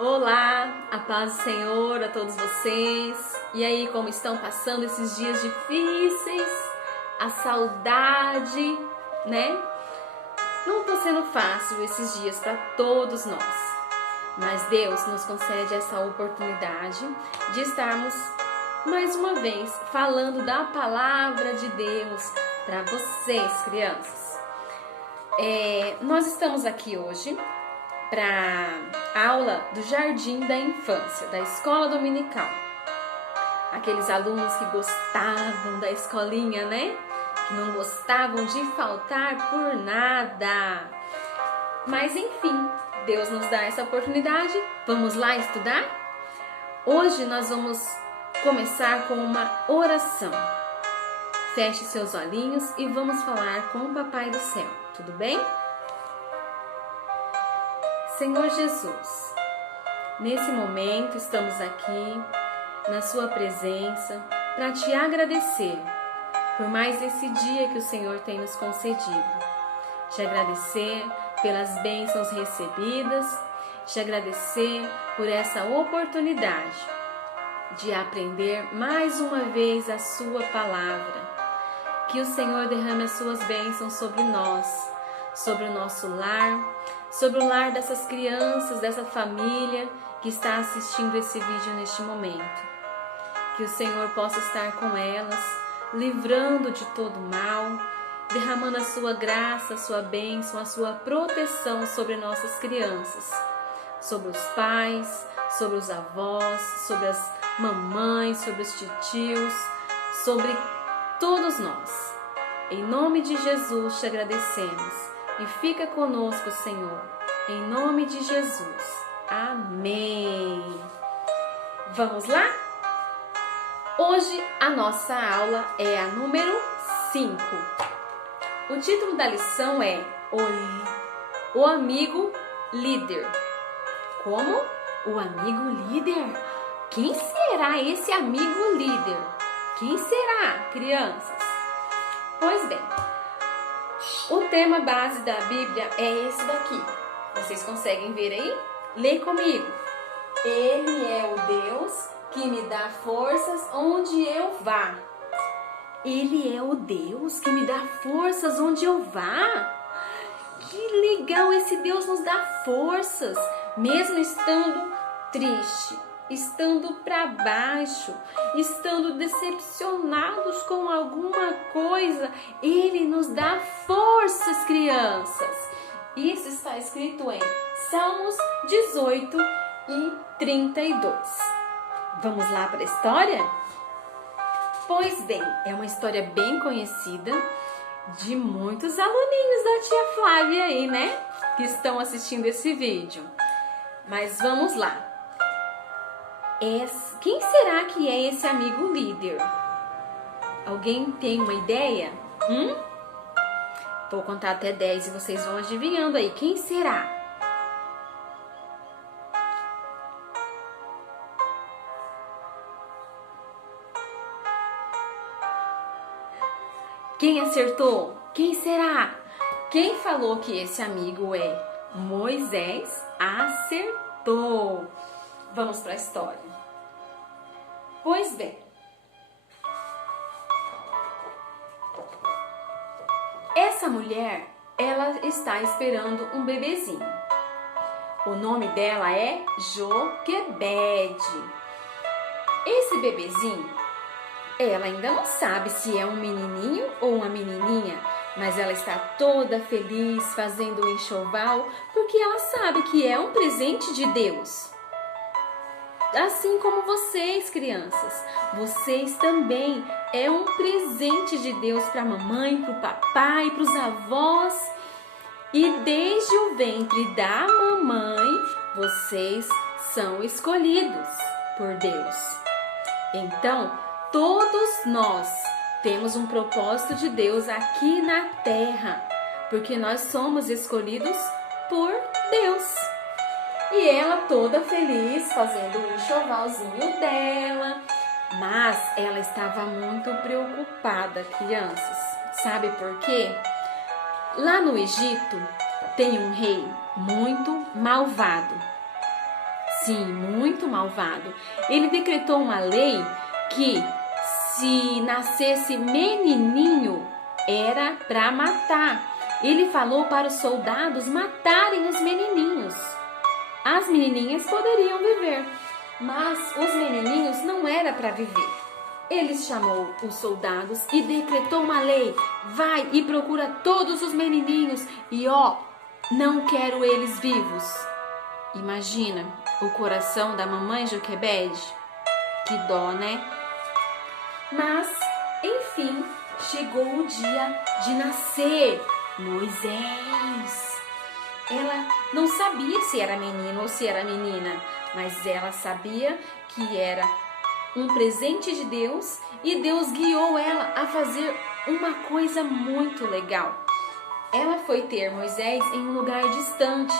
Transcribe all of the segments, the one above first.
Olá, a paz do Senhor a todos vocês. E aí, como estão passando esses dias difíceis? A saudade, né? Não está sendo fácil esses dias para todos nós. Mas Deus nos concede essa oportunidade de estarmos mais uma vez falando da palavra de Deus para vocês, crianças. Nós estamos aqui hoje para a aula do Jardim da Infância, da Escola Dominical. Aqueles alunos que gostavam da escolinha, né? Que não gostavam de faltar por nada. Mas enfim, Deus nos dá essa oportunidade. Vamos lá estudar? Hoje nós vamos começar com uma oração. Feche seus olhinhos e vamos falar com o Papai do Céu, tudo bem? Senhor Jesus, nesse momento estamos aqui na Sua presença para Te agradecer por mais esse dia que o Senhor tem nos concedido. Te agradecer pelas bênçãos recebidas, te agradecer por essa oportunidade de aprender mais uma vez a Sua palavra. Que o Senhor derrame as Suas bênçãos sobre nós, sobre o nosso lar, sobre o lar dessas crianças, dessa família que está assistindo esse vídeo neste momento. Que o Senhor possa estar com elas, livrando de todo mal, derramando a Sua graça, a Sua bênção, a Sua proteção sobre nossas crianças, sobre os pais, sobre os avós, sobre as mamães, sobre os titios, sobre todos nós. Em nome de Jesus te agradecemos. E fica conosco, Senhor, em nome de Jesus. Amém. Vamos lá? Hoje a nossa aula é a número 5. O título da lição é O Amigo Líder. Como? O amigo líder? Quem será esse amigo líder? Quem será, crianças? Pois bem, o tema base da Bíblia é esse daqui. Vocês conseguem ver aí? Lê comigo. Ele é o Deus que me dá forças onde eu vá. Ele é o Deus que me dá forças onde eu vá. Que legal, esse Deus nos dá forças, mesmo estando triste, estando para baixo, estando decepcionados com alguma coisa. Ele nos dá forças, crianças. Isso está escrito em Salmos 18 e 32. Vamos lá para a história? Pois bem, é uma história bem conhecida de muitos aluninhos da tia Flávia aí, né? Que estão assistindo esse vídeo. Mas vamos lá. Quem será que é esse amigo líder? Alguém tem uma ideia? Vou contar até 10 e vocês vão adivinhando aí. Quem será? Quem acertou? Quem será? Quem falou que esse amigo é Moisés acertou. Vamos para a história. Pois bem, essa mulher, ela está esperando um bebezinho. O nome dela é Joquebede. Esse bebezinho, ela ainda não sabe se é um menininho ou uma menininha, mas ela está toda feliz fazendo um enxoval porque ela sabe que é um presente de Deus. Assim como vocês, crianças, vocês também é um presente de Deus para a mamãe, para o papai, para os avós. E desde o ventre da mamãe, vocês são escolhidos por Deus. Então, todos nós temos um propósito de Deus aqui na terra, porque nós somos escolhidos por Deus. E ela toda feliz fazendo o enxovalzinho dela, mas ela estava muito preocupada, crianças. Sabe por quê? Lá no Egito tem um rei muito malvado. Sim, muito malvado. Ele decretou uma lei que se nascesse menininho era para matar. Ele falou para os soldados matarem os menininhos. As menininhas poderiam viver, mas os menininhos não era para viver. Ele chamou os soldados e decretou uma lei. Vai e procura todos os menininhos e não quero eles vivos. Imagina o coração da mamãe Joquebede. Que dó, né? Mas, enfim, chegou o dia de nascer Moisés. Ela não sabia se era menino ou se era menina, mas ela sabia que era um presente de Deus e Deus guiou ela a fazer uma coisa muito legal. Ela foi ter Moisés em um lugar distante,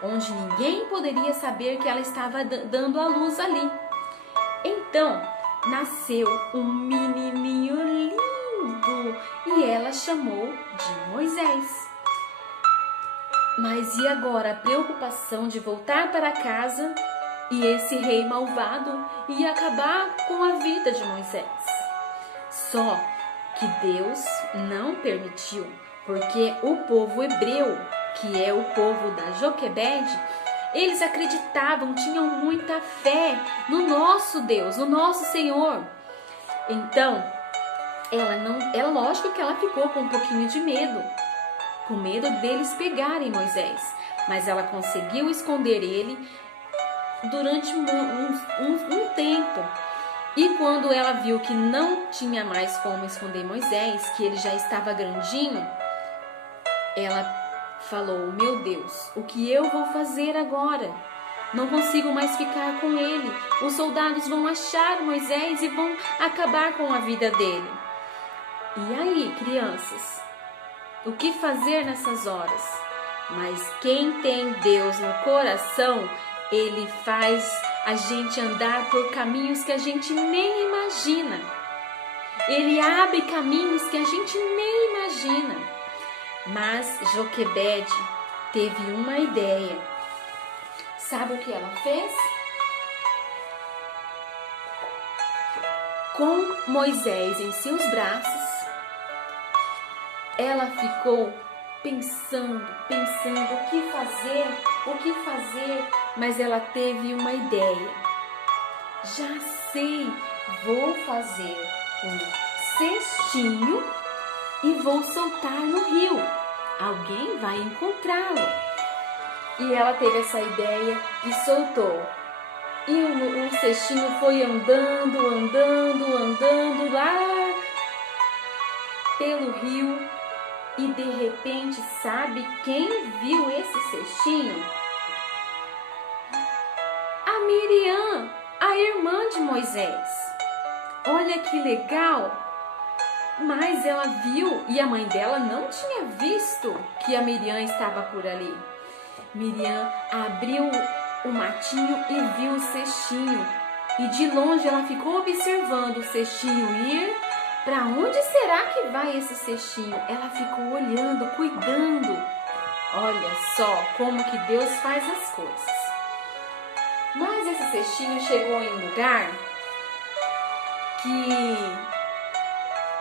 onde ninguém poderia saber que ela estava dando à luz ali. Então, nasceu um menininho lindo e ela chamou de Moisés. Mas e agora a preocupação de voltar para casa e esse rei malvado ia acabar com a vida de Moisés? Só que Deus não permitiu, porque o povo hebreu, que é o povo da Joquebede, eles acreditavam, tinham muita fé no nosso Deus, no nosso Senhor. Então, lógico que ela ficou com um pouquinho de medo, com medo deles pegarem Moisés, mas ela conseguiu esconder ele durante um tempo. E quando ela viu que não tinha mais como esconder Moisés, que ele já estava grandinho, ela falou: meu Deus, o que eu vou fazer agora? Não consigo mais ficar com ele. Os soldados vão achar Moisés e vão acabar com a vida dele. E aí, crianças? O que fazer nessas horas? Mas quem tem Deus no coração, ele faz a gente andar por caminhos que a gente nem imagina. Ele abre caminhos que a gente nem imagina. Mas Joquebede teve uma ideia. Sabe o que ela fez? Com Moisés em seus braços, ela ficou pensando o que fazer, mas ela teve uma ideia. Já sei, vou fazer um cestinho e vou soltar no rio. Alguém vai encontrá-lo. E ela teve essa ideia e soltou. E o cestinho foi andando lá pelo rio. E de repente, sabe quem viu esse cestinho? A Miriam, a irmã de Moisés. Olha que legal! Mas ela viu e a mãe dela não tinha visto que a Miriam estava por ali. Miriam abriu o matinho e viu o cestinho. E de longe ela ficou observando o cestinho ir. Para onde será que vai esse cestinho? Ela ficou olhando, cuidando. Olha só como que Deus faz as coisas. Mas esse cestinho chegou em um lugar que,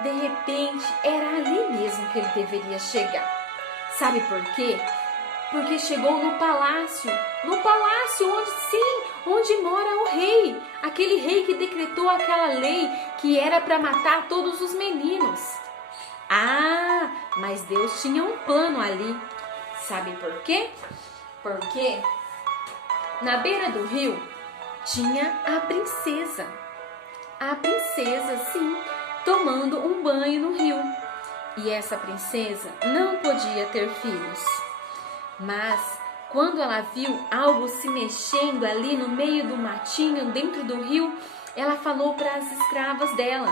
de repente, era ali mesmo que ele deveria chegar. Sabe por quê? Porque chegou no palácio onde mora o rei, aquele rei que decretou aquela lei que era para matar todos os meninos. Ah, mas Deus tinha um plano ali. Sabe por quê? Porque na beira do rio tinha a princesa, sim, tomando um banho no rio. E essa princesa não podia ter filhos. Mas quando ela viu algo se mexendo ali no meio do matinho, dentro do rio, ela falou para as escravas dela,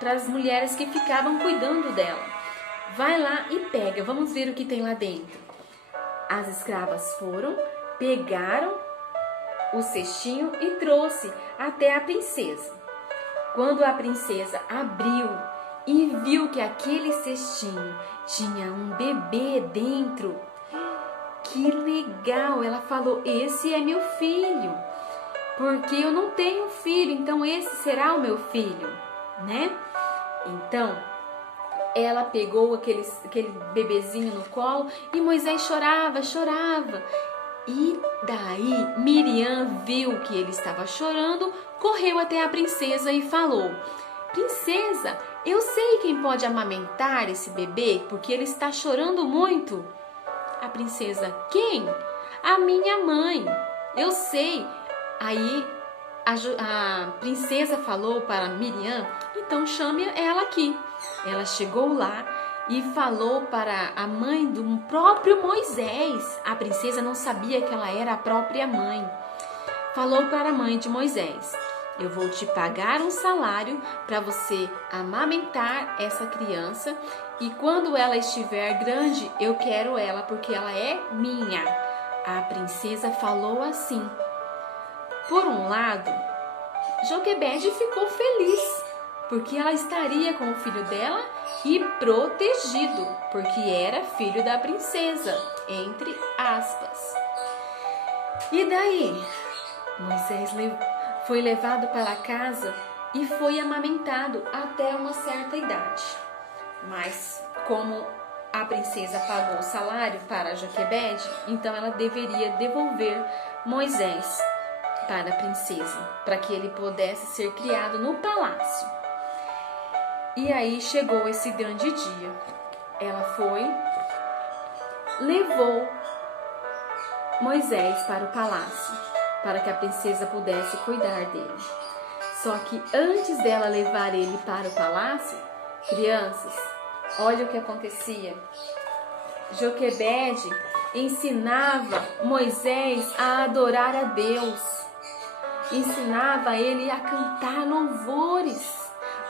para as mulheres que ficavam cuidando dela: vai lá e pega, vamos ver o que tem lá dentro. As escravas foram, pegaram o cestinho e trouxe até a princesa. Quando a princesa abriu e viu que aquele cestinho tinha um bebê dentro, que legal! Ela falou, esse é meu filho, porque eu não tenho filho, então esse será o meu filho, né? Então, ela pegou aquele bebezinho no colo e Moisés chorava. E daí Miriam viu que ele estava chorando, correu até a princesa e falou, princesa, eu sei quem pode amamentar esse bebê, porque ele está chorando muito. A princesa, quem? A minha mãe, eu sei. Aí a princesa falou para Miriam, então chame ela aqui. Ela chegou lá e falou para a mãe do próprio Moisés. A princesa não sabia que ela era a própria mãe. Falou para a mãe de Moisés, eu vou te pagar um salário para você amamentar essa criança e quando ela estiver grande, eu quero ela porque ela é minha. A princesa falou assim. Por um lado, Joquebede ficou feliz, porque ela estaria com o filho dela e protegido, porque era filho da princesa, entre aspas. E daí, Moisés foi levado para casa e foi amamentado até uma certa idade. Mas como a princesa pagou o salário para Joquebede, então ela deveria devolver Moisés para a princesa, para que ele pudesse ser criado no palácio. E aí chegou esse grande dia. Ela foi, levou Moisés para o palácio, para que a princesa pudesse cuidar dele. Só que antes dela levar ele para o palácio, crianças, olha o que acontecia. Joquebede ensinava Moisés a adorar a Deus, ensinava ele a cantar louvores.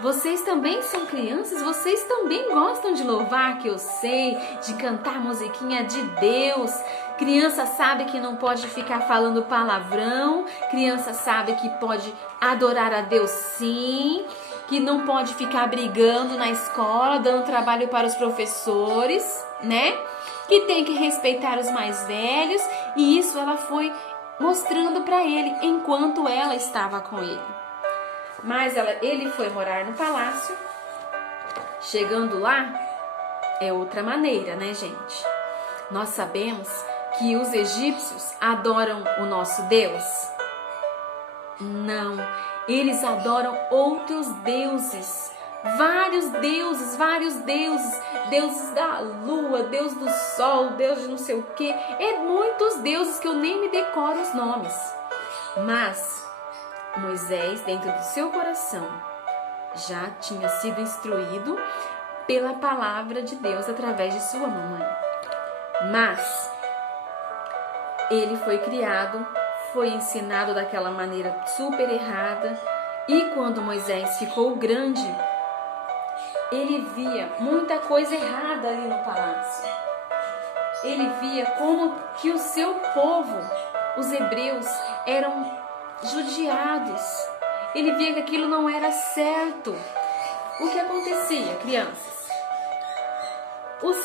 Vocês também são crianças, vocês também gostam de louvar, que eu sei, de cantar musiquinha de Deus. Criança sabe que não pode ficar falando palavrão, criança sabe que pode adorar a Deus sim, que não pode ficar brigando na escola, dando trabalho para os professores, né? Que tem que respeitar os mais velhos, e isso ela foi mostrando para ele enquanto ela estava com ele. Mas ele foi morar no palácio. Chegando lá, é outra maneira, né, gente? Nós sabemos que os egípcios adoram o nosso Deus? Não, eles adoram outros deuses. Vários deuses, deuses da lua, deus do sol, deus de não sei o que. É muitos deuses que eu nem me decoro os nomes. Mas Moisés, dentro do seu coração, já tinha sido instruído pela palavra de Deus através de sua mamãe. Mas ele foi criado, foi ensinado daquela maneira super errada, e quando Moisés ficou grande, ele via muita coisa errada ali no palácio. Ele via como que o seu povo, os hebreus, eram judiados. Ele via que aquilo não era certo. O que acontecia, crianças? Os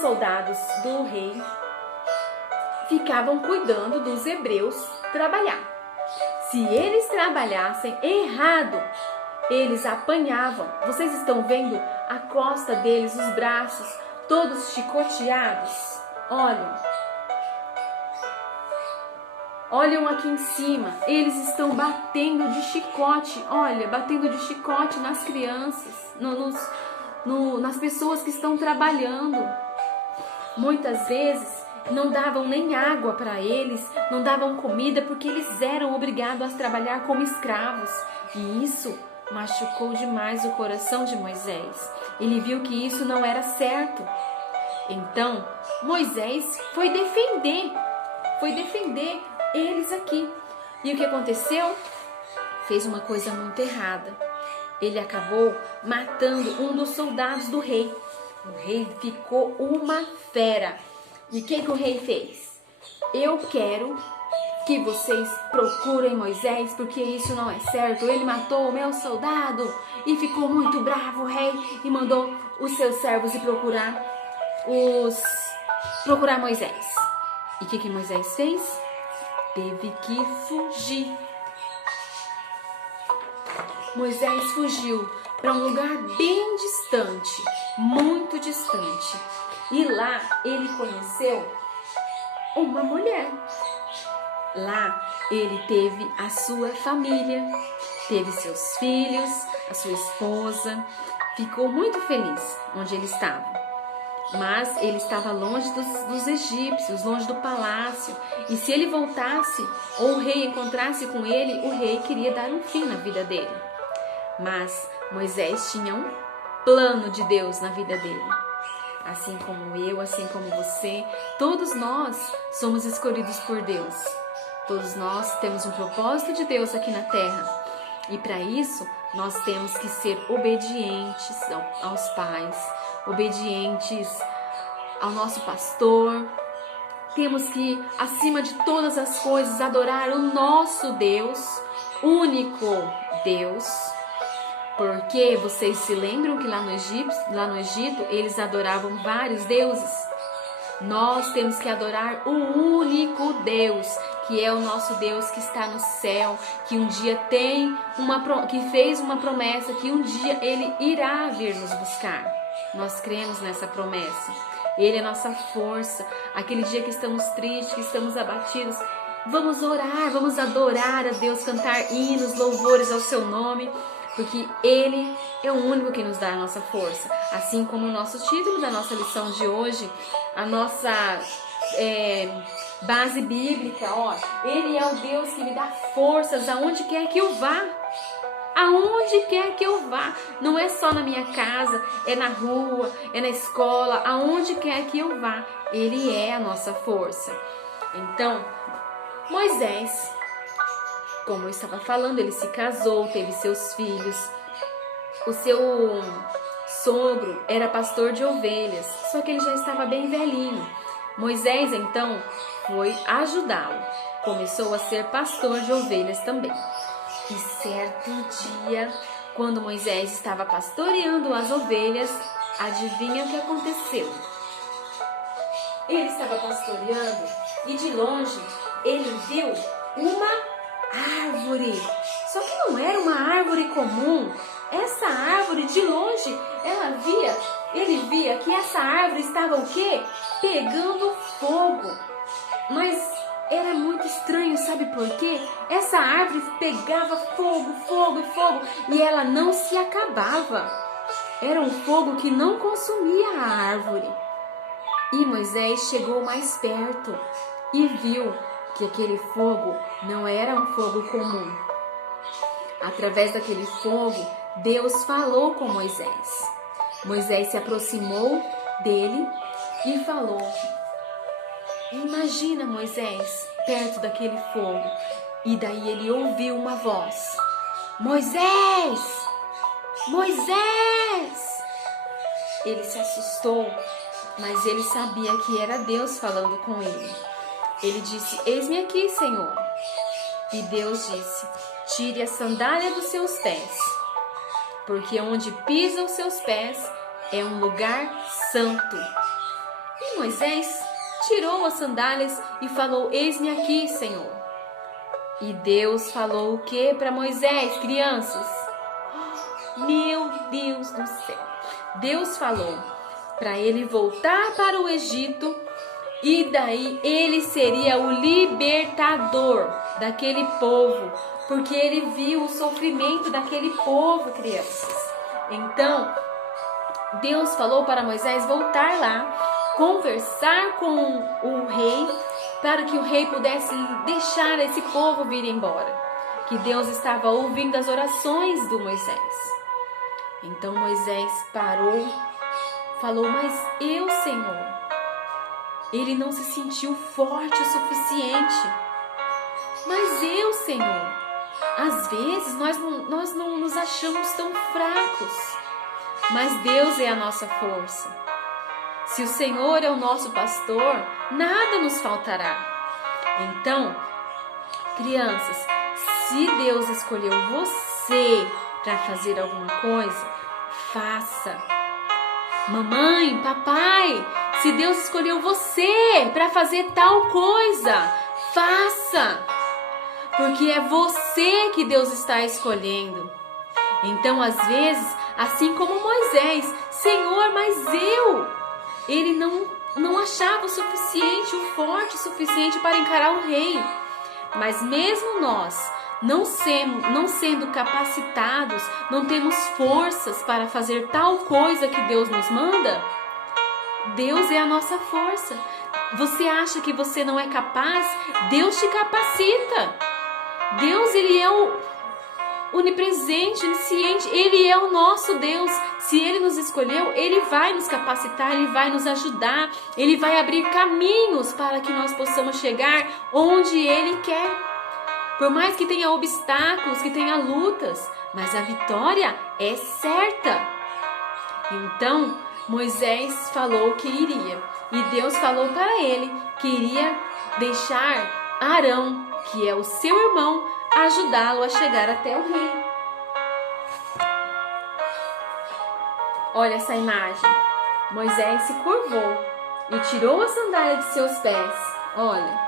soldados do rei ficavam cuidando dos hebreus trabalhar. Se eles trabalhassem errado, eles apanhavam. Vocês estão vendo a costa deles, os braços, todos chicoteados? Olham aqui em cima, eles estão batendo de chicote, batendo de chicote nas crianças, nas pessoas que estão trabalhando. Muitas vezes não davam nem água para eles, não davam comida, porque eles eram obrigados a trabalhar como escravos. E isso machucou demais o coração de Moisés. Ele viu que isso não era certo. Então, Moisés foi defender eles aqui. E o que aconteceu? Fez uma coisa muito errada. Ele acabou matando um dos soldados do rei. O rei ficou uma fera. E o que o rei fez? Eu quero que vocês procurem Moisés, porque isso não é certo. Ele matou o meu soldado. E ficou muito bravo o rei e mandou os seus servos ir procurar procurar Moisés. E o que Moisés fez? Teve que fugir. Moisés fugiu para um lugar bem distante, muito distante. E lá ele conheceu uma mulher. Lá ele teve a sua família, teve seus filhos, a sua esposa. Ficou muito feliz onde ele estava. Mas ele estava longe dos egípcios, longe do palácio. E se ele voltasse ou o rei encontrasse com ele, o rei queria dar um fim na vida dele. Mas Moisés tinha um plano de Deus na vida dele. Assim como eu, assim como você, todos nós somos escolhidos por Deus. Todos nós temos um propósito de Deus aqui na terra. E para isso, nós temos que ser obedientes aos pais, obedientes ao nosso pastor. Temos que, acima de todas as coisas, adorar o nosso Deus, único Deus. Porque vocês se lembram que lá no Egito eles adoravam vários deuses? Nós temos que adorar o único Deus, que é o nosso Deus que está no céu, que um dia que fez uma promessa, que um dia Ele irá vir nos buscar. Nós cremos nessa promessa. Ele é a nossa força. Aquele dia que estamos tristes, que estamos abatidos, vamos orar, vamos adorar a Deus, cantar hinos, louvores ao seu nome, porque Ele é o único que nos dá a nossa força. Assim como o nosso título da nossa lição de hoje, a nossa base bíblica, Ele é o Deus que me dá forças aonde quer que eu vá. Aonde quer que eu vá. Não é só na minha casa, é na rua, é na escola, aonde quer que eu vá. Ele é a nossa força. Então, Moisés, como eu estava falando, ele se casou, teve seus filhos. O seu sogro era pastor de ovelhas, só que ele já estava bem velhinho. Moisés, então, foi ajudá-lo. Começou a ser pastor de ovelhas também. E certo dia, quando Moisés estava pastoreando as ovelhas, adivinha o que aconteceu? Ele estava pastoreando e de longe ele viu uma árvore. Só que não era uma árvore comum. Essa árvore, de longe, ele via que essa árvore estava o quê? Pegando fogo. Mas era muito estranho, sabe por quê? Essa árvore pegava fogo, fogo e fogo, e ela não se acabava. Era um fogo que não consumia a árvore. E Moisés chegou mais perto e viu que aquele fogo não era um fogo comum. Através daquele fogo, Deus falou com Moisés. Moisés se aproximou dele e falou: imagina Moisés perto daquele fogo. E daí ele ouviu uma voz: Moisés! Moisés! Ele se assustou, mas ele sabia que era Deus falando com ele. Ele disse: eis-me aqui, Senhor. E Deus disse: tire a sandália dos seus pés, porque onde pisam os seus pés é um lugar santo. E Moisés tirou as sandálias e falou: eis-me aqui, Senhor. E Deus falou o que para Moisés, crianças? Meu Deus do céu! Deus falou para ele voltar para o Egito, e daí ele seria o libertador daquele povo, porque ele viu o sofrimento daquele povo, crianças. Então, Deus falou para Moisés voltar lá, conversar com o rei, para que o rei pudesse deixar esse povo vir embora, que Deus estava ouvindo as orações do Moisés. Então Moisés parou, falou: mas eu, Senhor? Ele não se sentiu forte o suficiente. Mas eu, Senhor? Às vezes nós não nos achamos tão fracos, mas Deus é a nossa força. Se o Senhor é o nosso pastor, nada nos faltará. Então, crianças, se Deus escolheu você para fazer alguma coisa, faça. Mamãe, papai, Se Deus escolheu você para fazer tal coisa, faça, porque é você que Deus está escolhendo. Então, às vezes, assim como Moisés, Senhor, mas ele não achava o suficiente, o forte o suficiente para encarar o rei. Mas mesmo nós, não sendo capacitados, não temos forças para fazer tal coisa que Deus nos manda, Deus é a nossa força. Você acha que você não é capaz? Deus te capacita. Deus, ele é o onipresente, onisciente, ele é o nosso Deus. Se ele nos escolheu, ele vai nos capacitar, ele vai nos ajudar, ele vai abrir caminhos para que nós possamos chegar onde ele quer. Por mais que tenha obstáculos, que tenha lutas, mas a vitória é certa. Então, Moisés falou que iria, e Deus falou para ele que iria deixar Arão, que é o seu irmão, ajudá-lo a chegar até o rei. Olha essa imagem. Moisés se curvou e tirou a sandália de seus pés. Olha,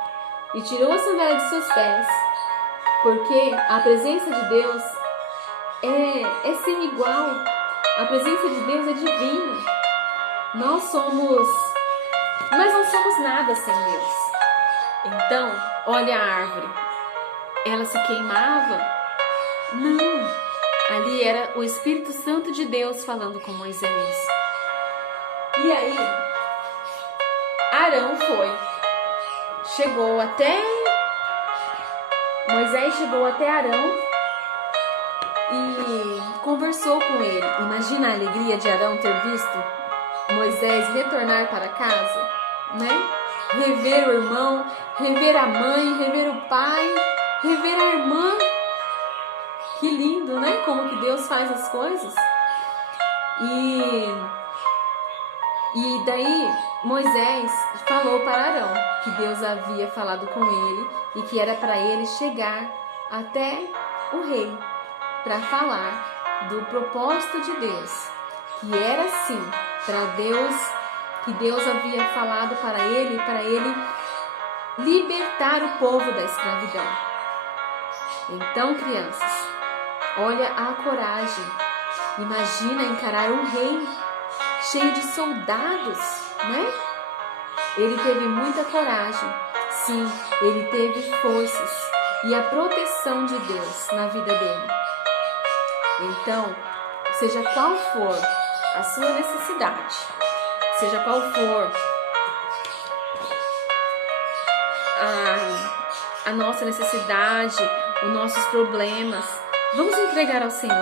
e tirou a sandália de seus pés, porque a presença de Deus é sem igual. A presença de Deus é divina. Nós não somos nada sem Deus. Então, olha a árvore. Ela se queimava? Não. Ali era o Espírito Santo de Deus falando com Moisés. E aí, Arão Moisés chegou até Arão e conversou com ele. Imagina a alegria de Arão ter visto Moisés retornar para casa, né? Rever o irmão, rever a mãe, rever o pai, rever a irmã. Que lindo, né? Como que Deus faz as coisas. E daí Moisés falou para Arão que Deus havia falado com ele e que era para ele chegar até o rei para falar do propósito de Deus, que era sim para Deus, que Deus havia falado para ele libertar o povo da escravidão. Então, crianças, olha a coragem. Imagina encarar um rei cheio de soldados, né? Ele teve muita coragem. Sim, ele teve forças e a proteção de Deus na vida dele. Então, seja qual for a sua necessidade, seja qual for a nossa necessidade, os nossos problemas, vamos entregar ao Senhor.